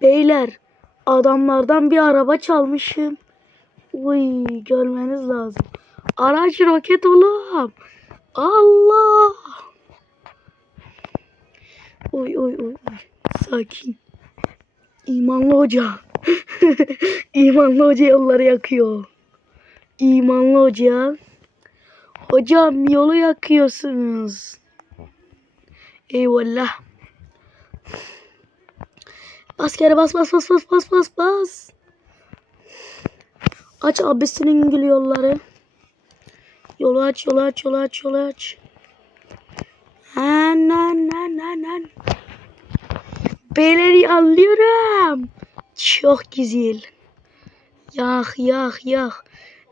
Beyler adamlardan bir araba çalmışım. Uy görmeniz lazım. Araç roket oğlum. Allah. Uy uy. uy. Sakin. İmanlı hoca. İmanlı hoca yolları yakıyor. İmanlı hoca. Hocam yolu yakıyorsunuz. Eyvallah. Bas kere bas bas bas bas bas bas bas. Aç abisinin gül yolları. Yolu aç yolu aç yolu aç yolu aç. Anan anan anan. Beyleri anlıyorum. Çok güzel. Yak yak yak.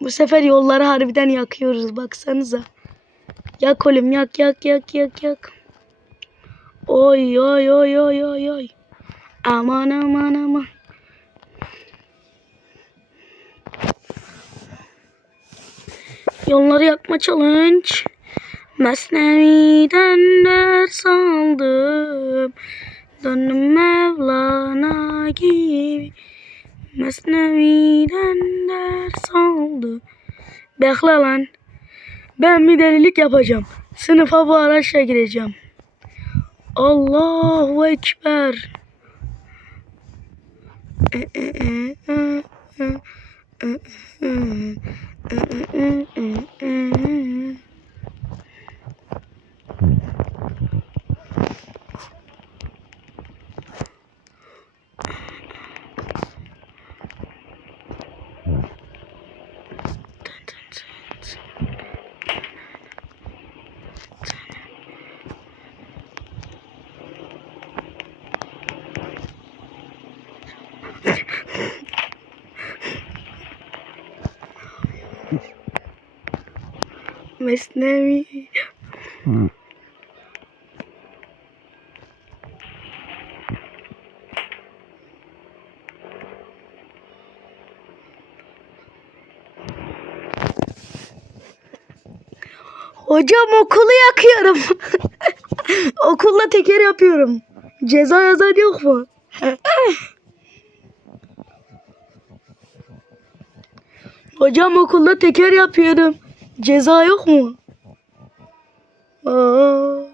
Bu sefer yolları harbiden yakıyoruz baksanıza. Yak oğlum yak yak yak yak yak. Oy oy oy oy oy oy. Aman aman aman. Yolları yakma challenge. Mesnevi'den ders aldım. Döndüm Mevlana gibi. Mesnevi'den ders aldım. Bekle lan. Ben bir delilik yapacağım. Sınıfa bu araçla gireceğim. Allahu Ekber. Mm-mm. Mesnevi. Hocam okulu yakıyorum. Okulla teker yapıyorum. Ceza yazan yok mu? Hocam okulda teker yapıyorum. Ceza yok mu? Aa.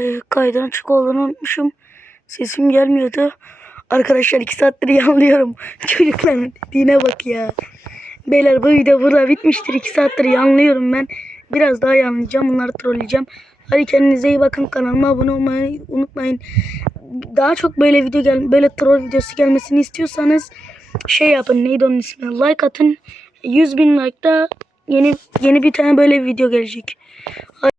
Ee, kaydan açık olduğunu unutmuşum. Sesim gelmiyordu. Arkadaşlar iki saattir yanlıyorum. Çocukların dediğine bak ya. Beyler bu video burada bitmiştir. İki saattir yanlıyorum ben. Biraz daha yanlayacağım. Bunları trolleyeceğim. Hadi kendinize iyi bakın. Kanalıma abone olmayı unutmayın. Daha çok böyle video gel böyle troll videosu gelmesini istiyorsanız şey yapın. Neydi onun ismi? Like atın. 100 bin like'da yeni yeni bir tane böyle video gelecek. Hadi